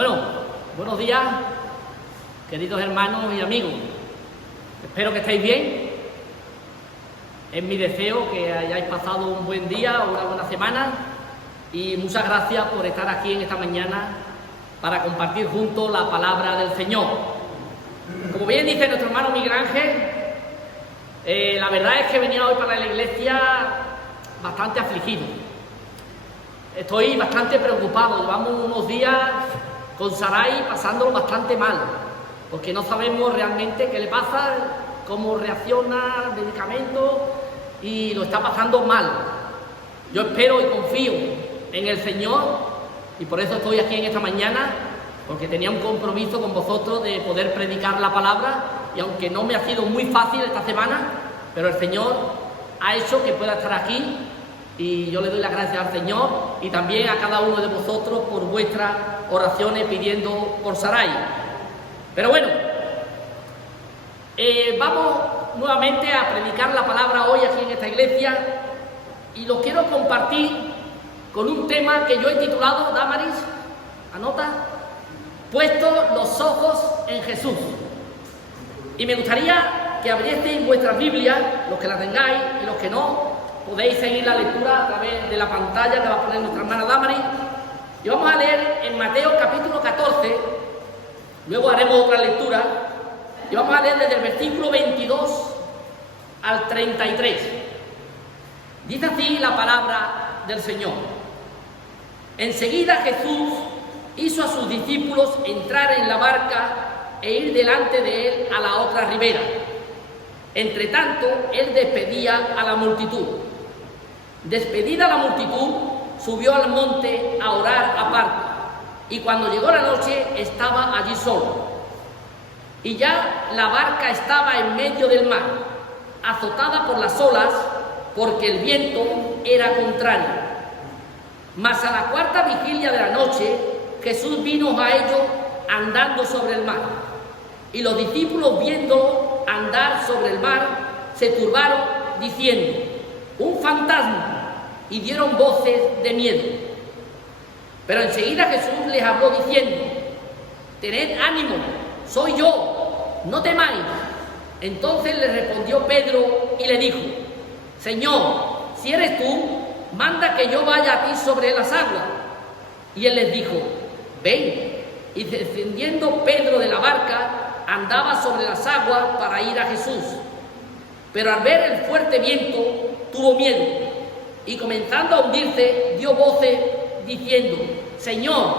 Bueno, buenos días, queridos hermanos y amigos. Espero que estéis bien. Es mi deseo que hayáis pasado un buen día, una buena semana, y muchas gracias por estar aquí en esta mañana para compartir juntos la palabra del Señor. Como bien dice nuestro hermano Miguel Ángel, la verdad es que venía hoy para la iglesia bastante afligido. Estoy bastante preocupado. Llevamos unos días con Sarai pasándolo bastante mal, porque no sabemos realmente qué le pasa, cómo reacciona al medicamento, y lo está pasando mal. Yo espero y confío en el Señor, y por eso estoy aquí en esta mañana, porque tenía un compromiso con vosotros de poder predicar la palabra, y aunque no me ha sido muy fácil esta semana, pero el Señor ha hecho que pueda estar aquí, y yo le doy las gracias al Señor y también a cada uno de vosotros por vuestras oraciones pidiendo por Sarai. Pero bueno, vamos nuevamente a predicar la palabra hoy aquí en esta iglesia, y lo quiero compartir con un tema que yo he titulado, Damaris, anota, puesto los ojos en Jesús. Y me gustaría que abrieseis vuestras Biblias, los que la tengáis y los que no, podéis seguir la lectura a través de la pantalla que va a poner nuestra hermana Damaris. Y vamos a leer en Mateo capítulo 14, luego haremos otra lectura, y vamos a leer desde el versículo 22 al 33. Dice así la palabra del Señor. Enseguida Jesús hizo a sus discípulos entrar en la barca e ir delante de él a la otra ribera. Entre tanto, él despedía a la multitud. Despedida la multitud, subió al monte a orar aparte, y cuando llegó la noche estaba allí solo. Y ya la barca estaba en medio del mar, azotada por las olas, porque el viento era contrario. Mas a la cuarta vigilia de la noche, Jesús vino a ellos andando sobre el mar. Y los discípulos, viéndolo andar sobre el mar, se turbaron, diciendo: ¡un fantasma! Y dieron voces de miedo. Pero enseguida Jesús les habló diciendo: tened ánimo, soy yo, no temáis. Entonces le respondió Pedro y le dijo: Señor, si eres tú, manda que yo vaya a ti sobre las aguas. Y él les dijo: ven. Y descendiendo Pedro de la barca, andaba sobre las aguas para ir a Jesús. Pero al ver el fuerte viento, tuvo miedo, y comenzando a hundirse, dio voces diciendo: Señor,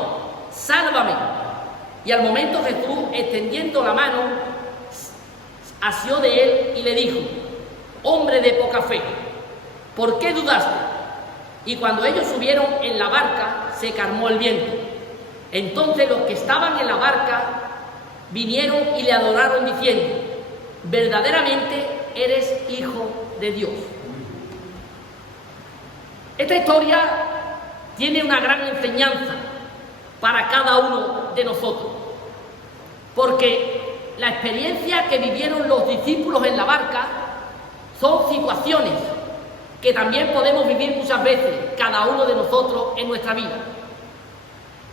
sálvame. Y al momento Jesús, extendiendo la mano, asió de él y le dijo: hombre de poca fe, ¿por qué dudaste? Y cuando ellos subieron en la barca, se calmó el viento. Entonces los que estaban en la barca vinieron y le adoraron diciendo: verdaderamente eres Hijo de Dios. Esta historia tiene una gran enseñanza para cada uno de nosotros, porque la experiencia que vivieron los discípulos en la barca son situaciones que también podemos vivir muchas veces cada uno de nosotros en nuestra vida.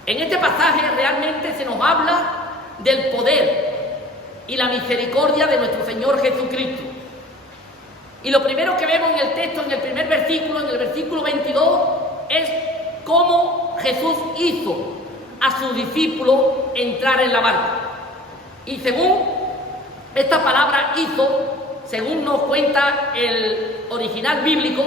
En este pasaje realmente se nos habla del poder y la misericordia de nuestro Señor Jesucristo. Y lo primero que vemos en el texto, en el primer versículo, en el versículo 22, es cómo Jesús hizo a sus discípulos entrar en la barca. Y según esta palabra hizo, según nos cuenta el original bíblico,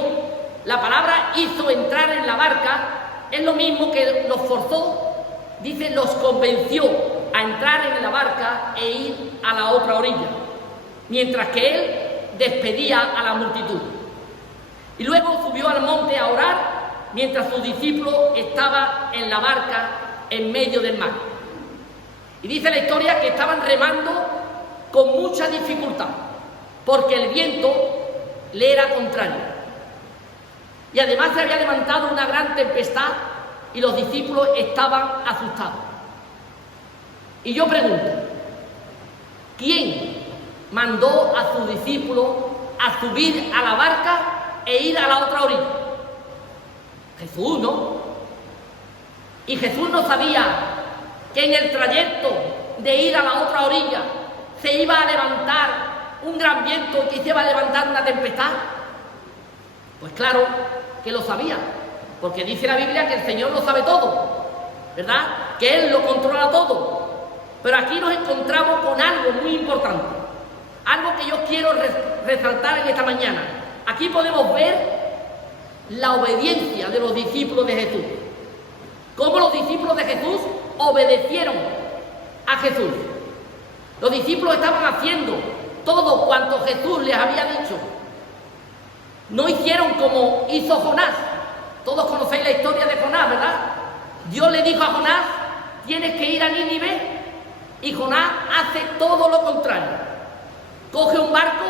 la palabra hizo entrar en la barca es lo mismo que los forzó, dice, los convenció a entrar en la barca e ir a la otra orilla, mientras que él despedía a la multitud. Y luego subió al monte a orar, mientras sus discípulos estaban en la barca en medio del mar. Y dice la historia que estaban remando con mucha dificultad, porque el viento le era contrario. Y además se había levantado una gran tempestad y los discípulos estaban asustados. Y yo pregunto, ¿quién mandó a sus discípulos a subir a la barca e ir a la otra orilla? Jesús, ¿no? Y Jesús no sabía que en el trayecto de ir a la otra orilla se iba a levantar un gran viento, que se iba a levantar una tempestad? Pues claro que lo sabía, porque dice la Biblia que el Señor lo sabe todo, ¿verdad? Que Él lo controla todo. Pero aquí nos encontramos con algo muy importante, algo que yo quiero resaltar en esta mañana. Aquí podemos ver la obediencia de los discípulos de Jesús. Cómo los discípulos de Jesús obedecieron a Jesús. Los discípulos estaban haciendo todo cuanto Jesús les había dicho. No hicieron como hizo Jonás. Todos conocéis la historia de Jonás, ¿verdad? Dios le dijo a Jonás: tienes que ir a Nínive, y Jonás hace todo lo contrario. Coge un barco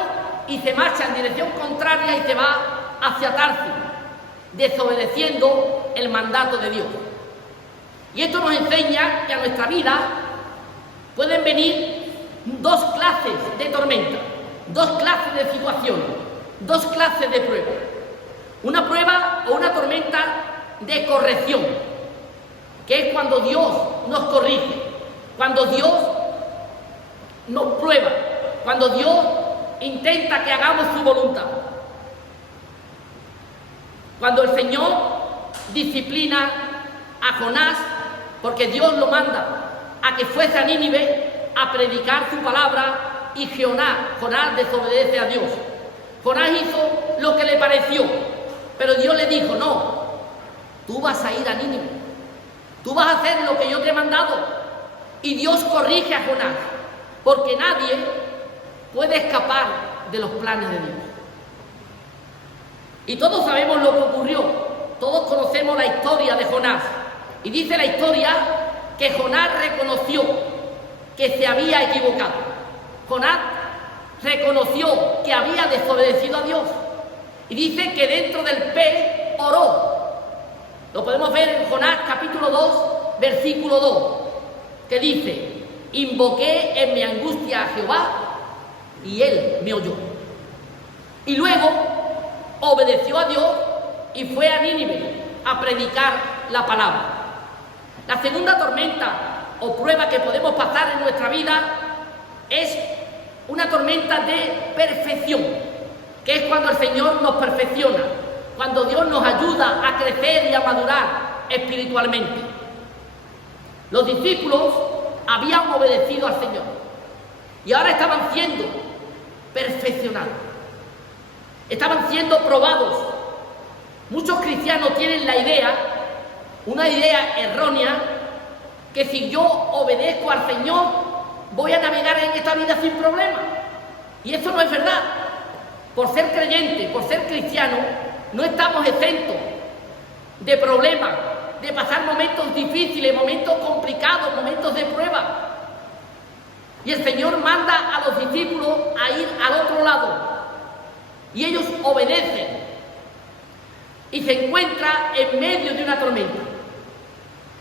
y se marcha en dirección contraria y se va hacia Tarsis, desobedeciendo el mandato de Dios. Y esto nos enseña que a nuestra vida pueden venir dos clases de tormenta, dos clases de situaciones, dos clases de pruebas. Una prueba o una tormenta de corrección, que es cuando Dios nos corrige, cuando Dios nos prueba, cuando Dios intenta que hagamos su voluntad. Cuando el Señor disciplina a Jonás, porque Dios lo manda a que fuese a Nínive a predicar su palabra, y Jonás desobedece a Dios. Jonás hizo lo que le pareció, pero Dios le dijo: no, tú vas a ir a Nínive, tú vas a hacer lo que yo te he mandado. Y Dios corrige a Jonás, porque nadie puede escapar de los planes de Dios. Y todos sabemos lo que ocurrió, todos conocemos la historia de Jonás. Y dice la historia que Jonás reconoció que se había equivocado. Jonás reconoció que había desobedecido a Dios. Y dice que dentro del pez oró. Lo podemos ver en Jonás capítulo 2, versículo 2, que dice: invoqué en mi angustia a Jehová y Él me oyó. Y luego obedeció a Dios y fue a Nínive a predicar la palabra. La segunda tormenta o prueba que podemos pasar en nuestra vida es una tormenta de perfección, que es cuando el Señor nos perfecciona, cuando Dios nos ayuda a crecer y a madurar espiritualmente. Los discípulos habían obedecido al Señor y ahora estaban siendo perfeccionados, estaban siendo probados. Muchos cristianos tienen la idea, una idea errónea, que si yo obedezco al Señor voy a navegar en esta vida sin problema. Y eso no es verdad. Por ser creyente, por ser cristiano, no estamos exentos de problemas, de pasar momentos difíciles, momentos complicados, momentos de prueba. Y el Señor manda a los discípulos a ir al otro lado, y ellos obedecen, y se encuentra en medio de una tormenta.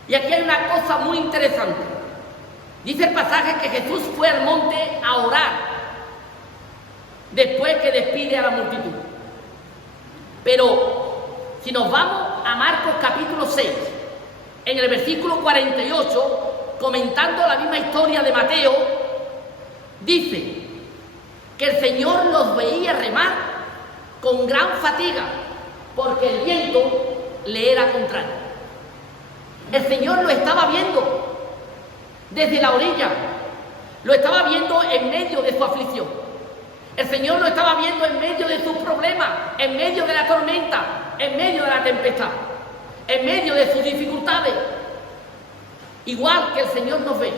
Y aquí hay una cosa muy interesante. Dice el pasaje que Jesús fue al monte a orar después que despide a la multitud. Pero si nos vamos a Marcos capítulo 6, en el versículo 48, comentando la misma historia de Mateo, dice que el Señor los veía remar con gran fatiga, porque el viento le era contrario. El Señor lo estaba viendo desde la orilla, lo estaba viendo en medio de su aflicción. El Señor lo estaba viendo en medio de sus problemas, en medio de la tormenta, en medio de la tempestad, en medio de sus dificultades. Igual que el Señor nos ve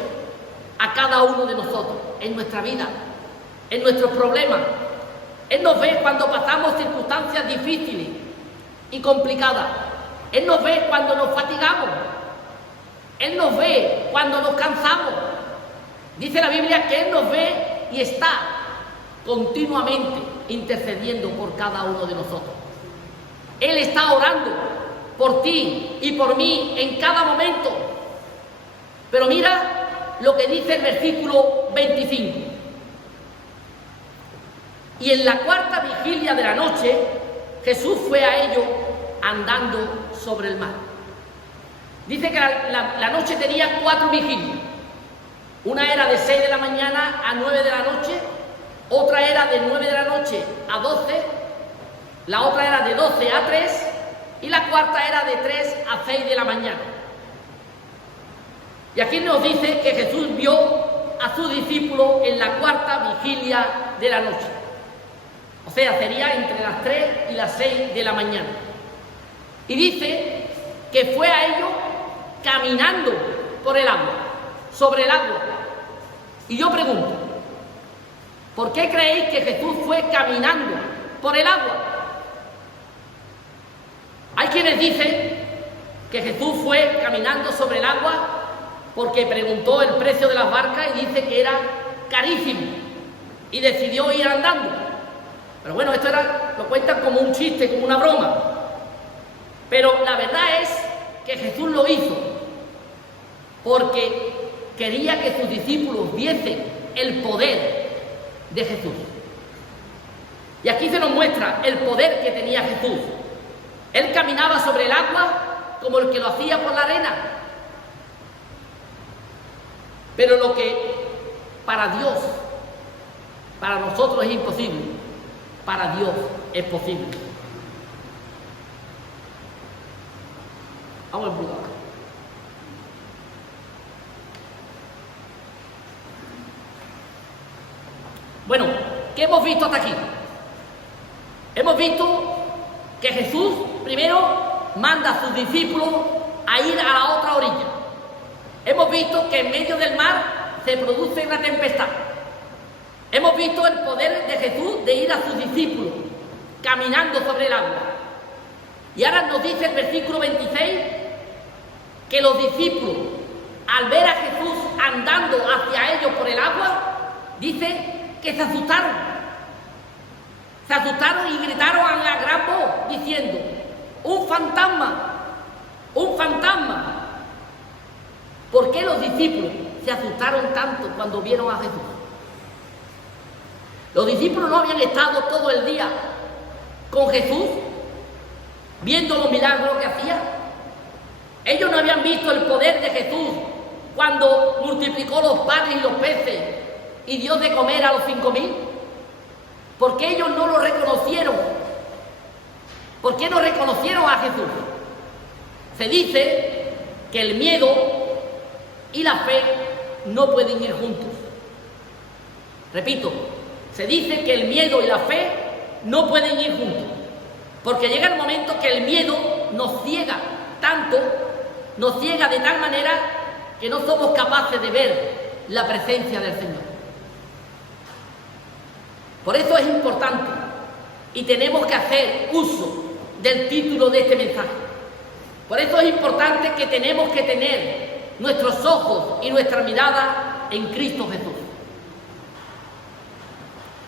a cada uno de nosotros en nuestra vida, en nuestros problemas. Él nos ve cuando pasamos circunstancias difíciles y complicadas. Él nos ve cuando nos fatigamos. Él nos ve cuando nos cansamos. Dice la Biblia que Él nos ve y está continuamente intercediendo por cada uno de nosotros. Él está orando por ti y por mí en cada momento. Pero mira lo que dice el versículo 25. Y en la cuarta vigilia de la noche, Jesús fue a ellos andando sobre el mar. Dice que la noche tenía 4 vigilias. Una era de 6 de la mañana a 9 de la noche, otra era de 9 de la noche a 12, la otra era de 12 a 3 y la cuarta era de 3 a 6 de la mañana. Y aquí nos dice que Jesús vio a sus discípulos en la cuarta vigilia de la noche. O sea, sería entre las 3 y las 6 de la mañana. Y dice que fue a ellos caminando por el agua, sobre el agua. Y yo pregunto, ¿por qué creéis que Jesús fue caminando por el agua? Hay quienes dicen que Jesús fue caminando sobre el agua porque preguntó el precio de las barcas y dice que era carísimo y decidió ir andando. Pero bueno, esto lo cuentan como un chiste, como una broma. Pero la verdad es que Jesús lo hizo porque quería que sus discípulos viesen el poder de Jesús. Y aquí se nos muestra el poder que tenía Jesús. Él caminaba sobre el agua como el que lo hacía por la arena. Pero lo que para Dios, para nosotros es imposible, para Dios es posible. Vamos a empezar. Bueno, ¿qué hemos visto hasta aquí? Hemos visto que Jesús primero manda a sus discípulos a ir a la otra orilla. Hemos visto que en medio del mar se produce una tempestad. Hemos visto el poder de Jesús de ir a sus discípulos caminando sobre el agua. Y ahora nos dice el versículo 26 que los discípulos, al ver a Jesús andando hacia ellos por el agua, dice que se asustaron. Se asustaron y gritaron a gran voz diciendo: ¡un fantasma! ¡Un fantasma! ¿Por qué los discípulos se asustaron tanto cuando vieron a Jesús? Los discípulos no habían estado todo el día con Jesús viendo los milagros que hacía. Ellos no habían visto el poder de Jesús cuando multiplicó los panes y los peces y dio de comer a los 5.000. ¿Por qué ellos no lo reconocieron? ¿Por qué no reconocieron a Jesús? Se dice que el miedo y la fe no pueden ir juntos. Repito, se dice que el miedo y la fe no pueden ir juntos, porque llega el momento que el miedo nos ciega tanto, nos ciega de tal manera que no somos capaces de ver la presencia del Señor. Por eso es importante y tenemos que hacer uso del título de este mensaje. Por eso es importante que tenemos que tener nuestros ojos y nuestra mirada en Cristo Jesús.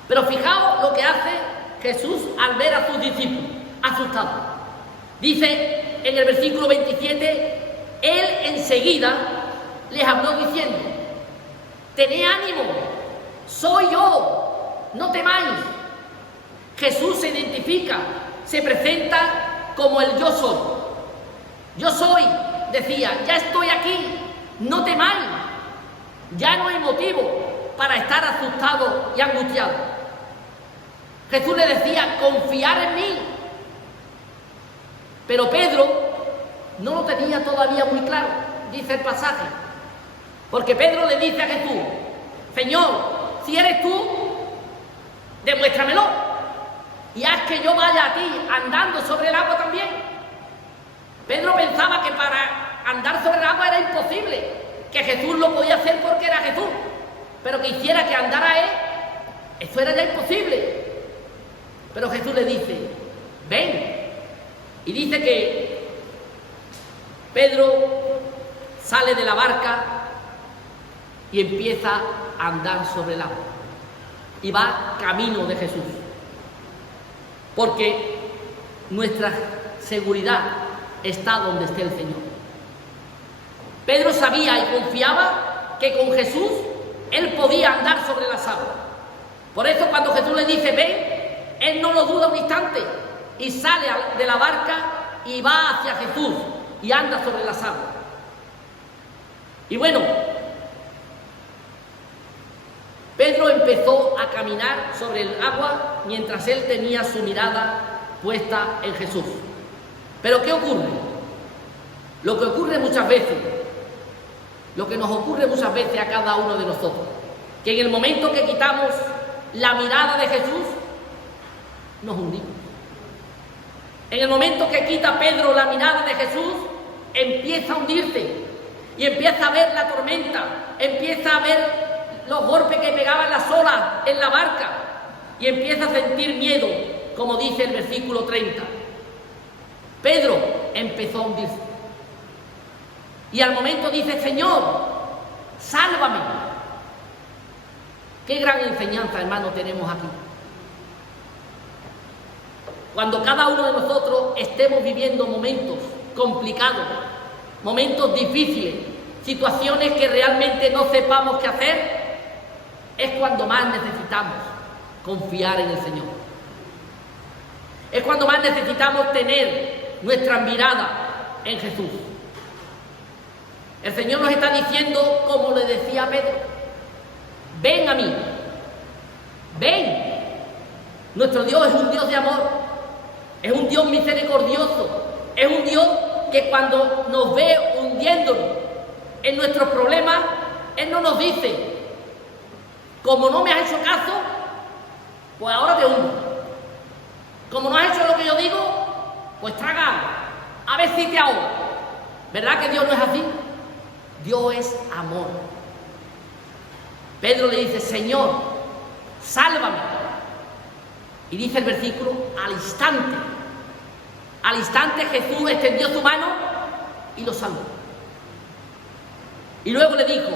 Pero fijaos lo que hace Jesús al ver a sus discípulos asustados. Dice en el versículo 27, Él enseguida les habló diciendo: tened ánimo, soy yo, no temáis. Jesús se identifica, se presenta como el yo soy. Yo soy, decía, ya estoy aquí, no temáis. Ya no hay motivo para estar asustado y angustiado. Jesús le decía: confiar en mí. Pero Pedro no lo tenía todavía muy claro, dice el pasaje. Porque Pedro le dice a Jesús: Señor, si eres tú, demuéstramelo y haz que yo vaya a ti andando sobre el agua también. Pedro pensaba que para andar sobre el agua era imposible, que Jesús lo podía hacer porque era Jesús, pero que hiciera que andara él, eso era ya imposible. Pero Jesús le dice: ven. Y dice que Pedro sale de la barca y empieza a andar sobre el agua y va camino de Jesús, porque nuestra seguridad está donde esté el Señor. Pedro sabía y confiaba que con Jesús él podía andar sobre las aguas. Por eso cuando Jesús le dice: ven, él no lo duda un instante y sale de la barca y va hacia Jesús y anda sobre las aguas. Y bueno, Pedro empezó a caminar sobre el agua mientras él tenía su mirada puesta en Jesús. Pero ¿qué ocurre? Lo que ocurre muchas veces, lo que nos ocurre muchas veces a cada uno de nosotros, que en el momento que quitamos la mirada de Jesús, nos hundimos. En el momento que quita Pedro la mirada de Jesús, empieza a hundirse y empieza a ver la tormenta, empieza a ver los golpes que pegaban las olas en la barca y empieza a sentir miedo, como dice el versículo 30. Pedro empezó a hundirse y al momento dice: Señor, sálvame. Qué gran enseñanza, hermano, tenemos aquí. Cuando cada uno de nosotros estemos viviendo momentos complicados, momentos difíciles, situaciones que realmente no sepamos qué hacer, es cuando más necesitamos confiar en el Señor. Es cuando más necesitamos tener nuestra mirada en Jesús. El Señor nos está diciendo, como le decía a Pedro: ven a mí, ven. Nuestro Dios es un Dios de amor, es un Dios misericordioso, es un Dios que cuando nos ve hundiéndonos en nuestros problemas, Él no nos dice: como no me has hecho caso, pues ahora te hundo. Como no has hecho lo que yo digo, pues traga agua, a ver si te ahogo. ¿Verdad que Dios no es así? Dios es amor. Pedro le dice: Señor, sálvame. Y dice el versículo: al instante Jesús extendió su mano y lo salvó. Y luego le dijo,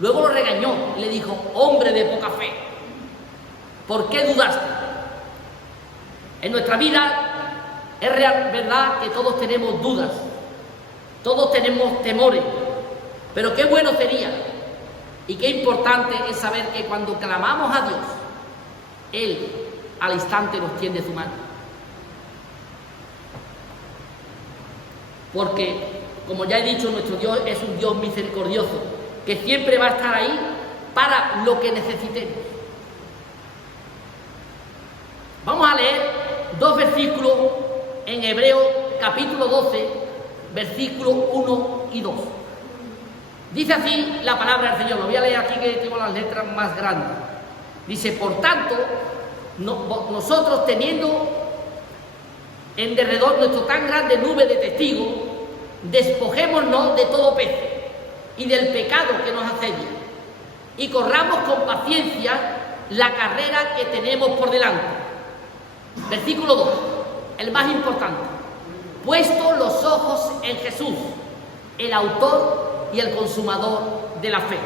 luego lo regañó y le dijo: hombre de poca fe, ¿por qué dudaste? En nuestra vida es verdad que todos tenemos dudas, todos tenemos temores, pero qué bueno sería y qué importante es saber que cuando clamamos a Dios, Él al instante nos tiende su mano. Porque, como ya he dicho, nuestro Dios es un Dios misericordioso, que siempre va a estar ahí para lo que necesitemos. Vamos a leer dos versículos en Hebreos capítulo 12, versículos 1 y 2. Dice así la palabra del Señor. Lo voy a leer aquí, que tengo las letras más grandes. Dice: por tanto, nosotros, teniendo en derredor nuestro tan grande nube de testigos, despojémonos de todo peso y del pecado que nos asedia, y corramos con paciencia la carrera que tenemos por delante. Versículo 2, el más importante: puesto los ojos en Jesús, el autor y el consumador de la fe.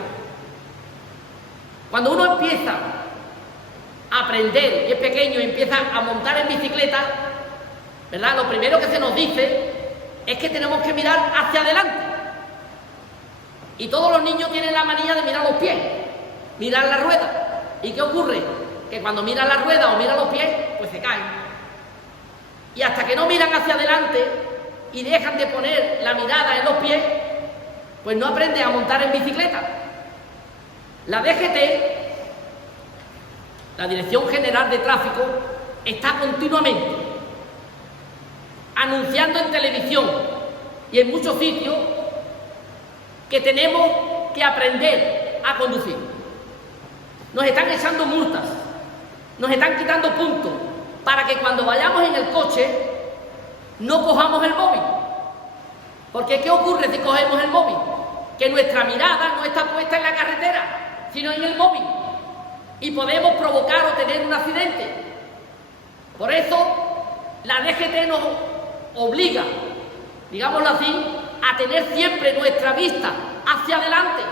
Cuando uno empieza a aprender, y es pequeño, y empieza a montar en bicicleta, ¿verdad? Lo primero que se nos dice es que tenemos que mirar hacia adelante. Y todos los niños tienen la manía de mirar los pies, mirar la rueda. ¿Y qué ocurre? Que cuando miran la rueda o miran los pies, pues se caen. Y hasta que no miran hacia adelante y dejan de poner la mirada en los pies, pues no aprenden a montar en bicicleta. La DGT, la Dirección General de Tráfico, está continuamente anunciando en televisión y en muchos sitios que tenemos que aprender a conducir. Nos están echando multas, nos están quitando puntos para que cuando vayamos en el coche no cojamos el móvil. Porque ¿qué ocurre si cogemos el móvil? Que nuestra mirada no está puesta en la carretera, sino en el móvil, y podemos provocar o tener un accidente. Por eso la DGT nos obliga, digámoslo así, a tener siempre nuestra vista hacia adelante.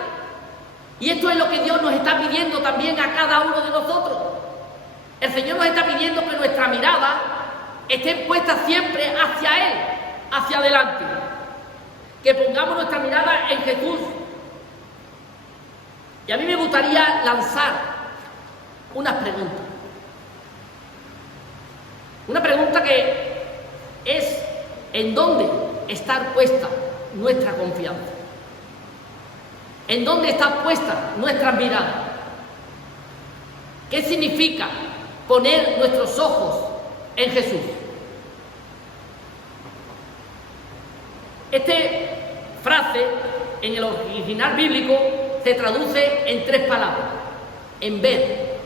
Y esto es lo que Dios nos está pidiendo también a cada uno de nosotros. El Señor nos está pidiendo que nuestra mirada esté puesta siempre hacia Él, hacia adelante. Que pongamos nuestra mirada en Jesús. Y a mí me gustaría lanzar unas preguntas. Una pregunta que es: ¿en dónde está puesta nuestra confianza? ¿En dónde está puesta nuestra mirada? ¿Qué significa poner nuestros ojos en Jesús? Esta frase en el original bíblico se traduce en 3 palabras: en ver.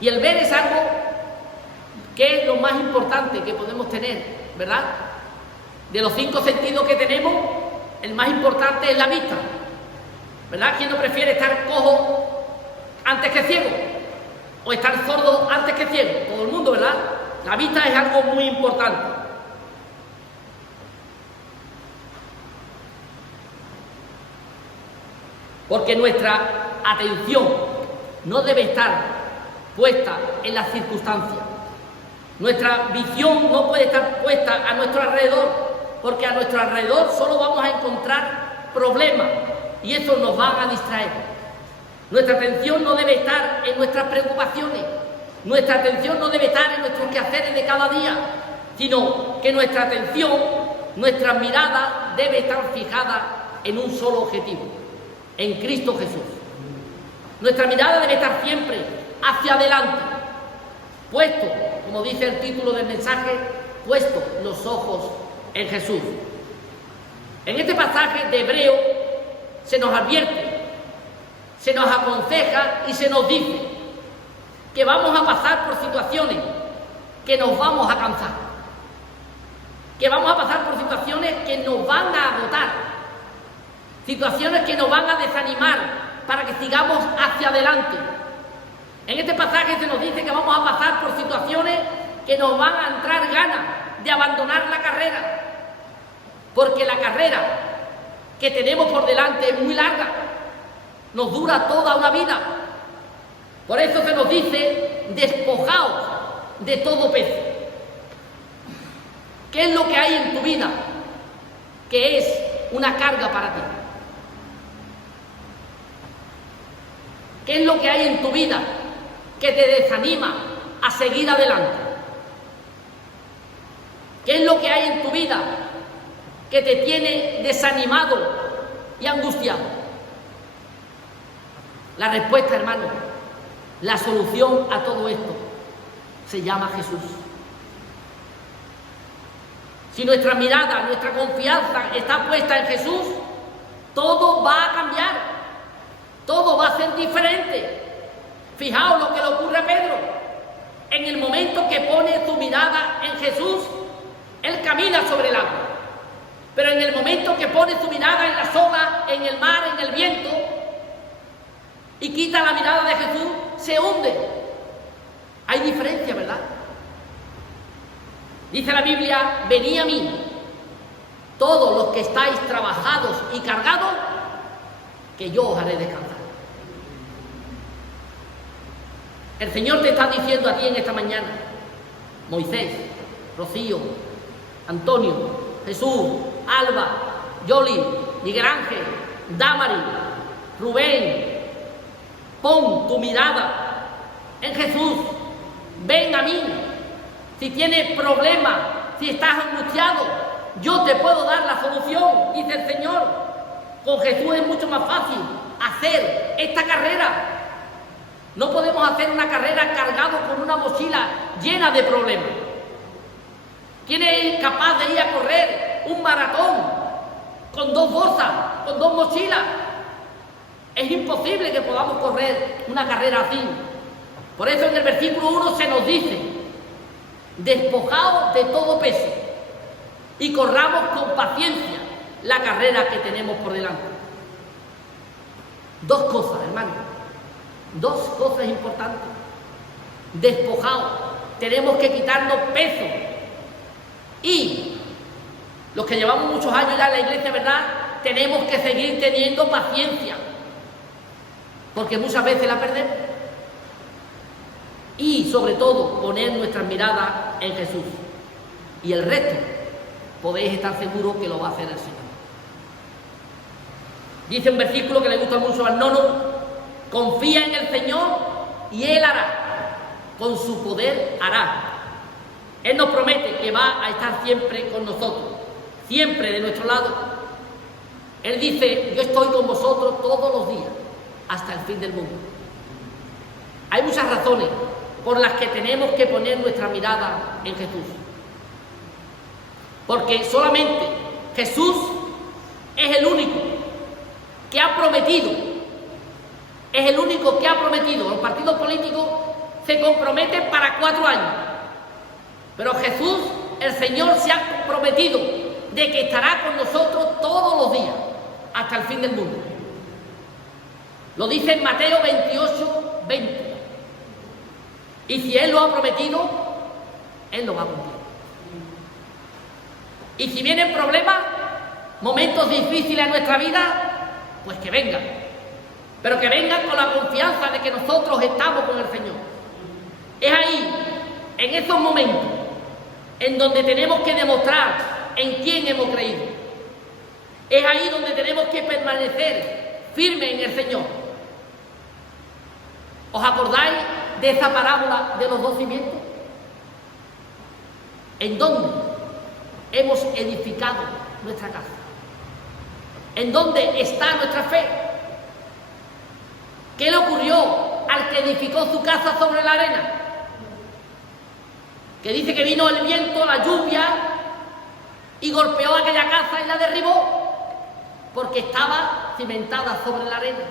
Y el ver es algo que es lo más importante que podemos tener, ¿verdad? De los 5 sentidos que tenemos, el más importante es la vista, ¿verdad? ¿Quién no prefiere estar cojo antes que ciego? ¿O estar sordo antes que ciego? Todo el mundo, ¿verdad? La vista es algo muy importante. Porque nuestra atención no debe estar puesta en las circunstancias. Nuestra visión no puede estar puesta a nuestro alrededor, porque a nuestro alrededor solo vamos a encontrar problemas y eso nos va a distraer. Nuestra atención no debe estar en nuestras preocupaciones, nuestra atención no debe estar en nuestros quehaceres de cada día, sino que nuestra atención, nuestra mirada debe estar fijada en un solo objetivo: en Cristo Jesús. Nuestra mirada debe estar siempre hacia adelante, puesto, como dice el título del mensaje, puesto los ojos en Jesús. En este pasaje de Hebreo se nos advierte, se nos aconseja y se nos dice que vamos a pasar por situaciones que nos vamos a cansar, que vamos a pasar por situaciones que nos van a agotar, situaciones que nos van a desanimar para que sigamos hacia adelante. En este pasaje se nos dice que vamos a pasar por situaciones que nos van a entrar ganas de abandonar la carrera, porque la carrera que tenemos por delante es muy larga, nos dura toda una vida. Por eso se nos dice: despojaos de todo peso. ¿Qué es lo que hay en tu vida que es una carga para ti? ¿Qué es lo que hay en tu vida que te desanima a seguir adelante? ¿Qué es lo que hay en tu vida que te tiene desanimado y angustiado? La respuesta, hermano, la solución a todo esto se llama Jesús. Si nuestra mirada, nuestra confianza está puesta en Jesús, todo va a cambiar. Todo va a ser diferente. Fijaos lo que le ocurre a Pedro. En el momento que pone su mirada en Jesús, él camina sobre el agua. Pero en el momento que pone su mirada en las olas, en el mar, en el viento, y quita la mirada de Jesús, se hunde. Hay diferencia, ¿verdad? Dice la Biblia: venid a mí, todos los que estáis trabajados y cargados, que yo os haré descansar. El Señor te está diciendo a ti en esta mañana: Moisés, Rocío, Antonio, Jesús, Alba, Yoli, Miguel Ángel, Damari, Rubén, pon tu mirada en Jesús. Ven a mí. Si tienes problemas, si estás angustiado, yo te puedo dar la solución, dice el Señor. Con Jesús es mucho más fácil hacer esta carrera. No podemos hacer una carrera cargado con una mochila llena de problemas. ¿Quién es capaz de ir a correr un maratón con 2 bolsas, con 2 mochilas? Es imposible que podamos correr una carrera así. Por eso en el versículo 1 se nos dice: despojaos de todo peso y corramos con paciencia la carrera que tenemos por delante. 2 cosas, hermano, 2 cosas importantes. Despojados, tenemos que quitarnos peso. Y los que llevamos muchos años ya en la iglesia, ¿verdad?, tenemos que seguir teniendo paciencia, porque muchas veces la perdemos. Y sobre todo, poner nuestras miradas en Jesús. Y el resto, podéis estar seguros que lo va a hacer el Señor. Dice un versículo que le gusta mucho al nono: confía en el Señor y Él hará, con su poder hará. Él nos promete que va a estar siempre con nosotros, siempre de nuestro lado. Él dice, yo estoy con vosotros todos los días, hasta el fin del mundo. Hay muchas razones por las que tenemos que poner nuestra mirada en Jesús. Porque solamente Jesús es el único que ha prometido, los partidos políticos se comprometen para 4 años, pero Jesús, el Señor, se ha comprometido de que estará con nosotros todos los días, hasta el fin del mundo. Lo dice en Mateo 28, 20. Y si Él lo ha prometido, Él lo va a cumplir. Y si vienen problemas, momentos difíciles en nuestra vida, pues que vengan. Pero que vengan con la confianza de que nosotros estamos con el Señor. Es ahí, en esos momentos, en donde tenemos que demostrar en quién hemos creído. Es ahí donde tenemos que permanecer firmes en el Señor. ¿Os acordáis de esa parábola de los 2 cimientos? ¿En dónde hemos edificado nuestra casa? ¿En dónde está nuestra fe? ¿Qué le ocurrió al que edificó su casa sobre la arena? Que dice que vino el viento, la lluvia, y golpeó aquella casa y la derribó, porque estaba cimentada sobre la arena.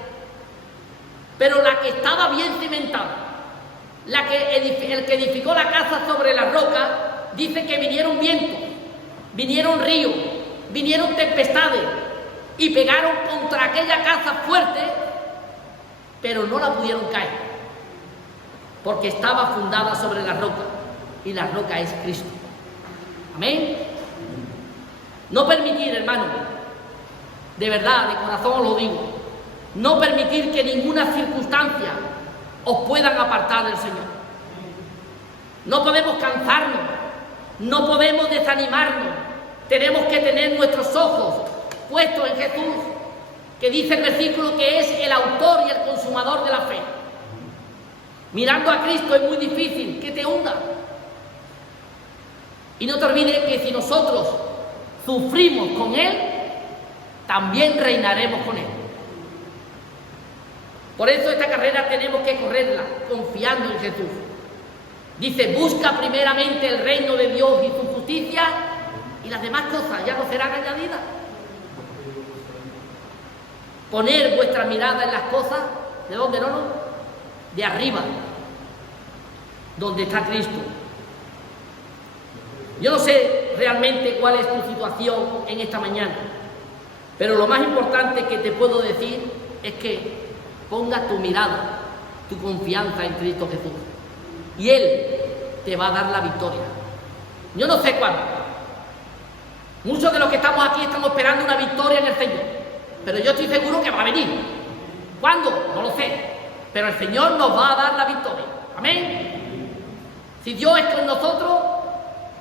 Pero la que estaba bien cimentada, el que edificó la casa sobre la roca, dice que vinieron vientos, vinieron ríos, vinieron tempestades y pegaron contra aquella casa fuerte, pero no la pudieron caer, porque estaba fundada sobre la roca, y la roca es Cristo. Amén. No permitir, hermano, de verdad, de corazón os lo digo, no permitir que ninguna circunstancia os puedan apartar del Señor. No podemos cansarnos, no podemos desanimarnos, tenemos que tener nuestros ojos puestos en Jesús, que dice el versículo que es el autor y el consumador de la fe. Mirando a Cristo es muy difícil que te hunda. Y no te olvides que si nosotros sufrimos con Él, también reinaremos con Él. Por eso esta carrera tenemos que correrla confiando en Jesús. Dice, busca primeramente el reino de Dios y su justicia, y las demás cosas ya no serán añadidas. Poner vuestra mirada en las cosas, ¿de dónde no? De arriba, donde está Cristo. Yo no sé realmente cuál es tu situación en esta mañana, pero lo más importante que te puedo decir es que pongas tu mirada, tu confianza en Cristo Jesús, y Él te va a dar la victoria. Yo no sé cuándo. Muchos de los que estamos aquí estamos esperando una victoria en el Señor, pero yo estoy seguro que va a venir. ¿Cuándo? No lo sé, pero el Señor nos va a dar la victoria. Amén. Si Dios es con nosotros,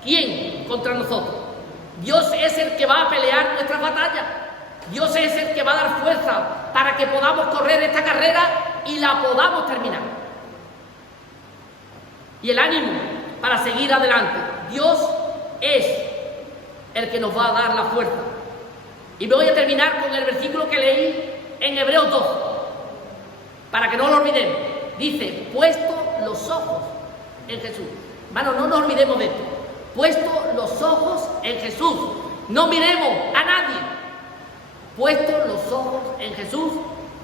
¿quién contra nosotros? Dios es el que va a pelear nuestras batallas. Dios es el que va a dar fuerza para que podamos correr esta carrera y la podamos terminar. Y el ánimo para seguir adelante. Dios es el que nos va a dar la fuerza. Y me voy a terminar con el versículo que leí en Hebreos 2, para que no lo olvidemos. Dice, puesto los ojos en Jesús. Hermano, no nos olvidemos de esto. Puesto los ojos en Jesús. No miremos a nadie. Puesto los ojos en Jesús,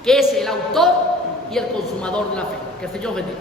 que es el autor y el consumador de la fe. Que el Señor bendiga.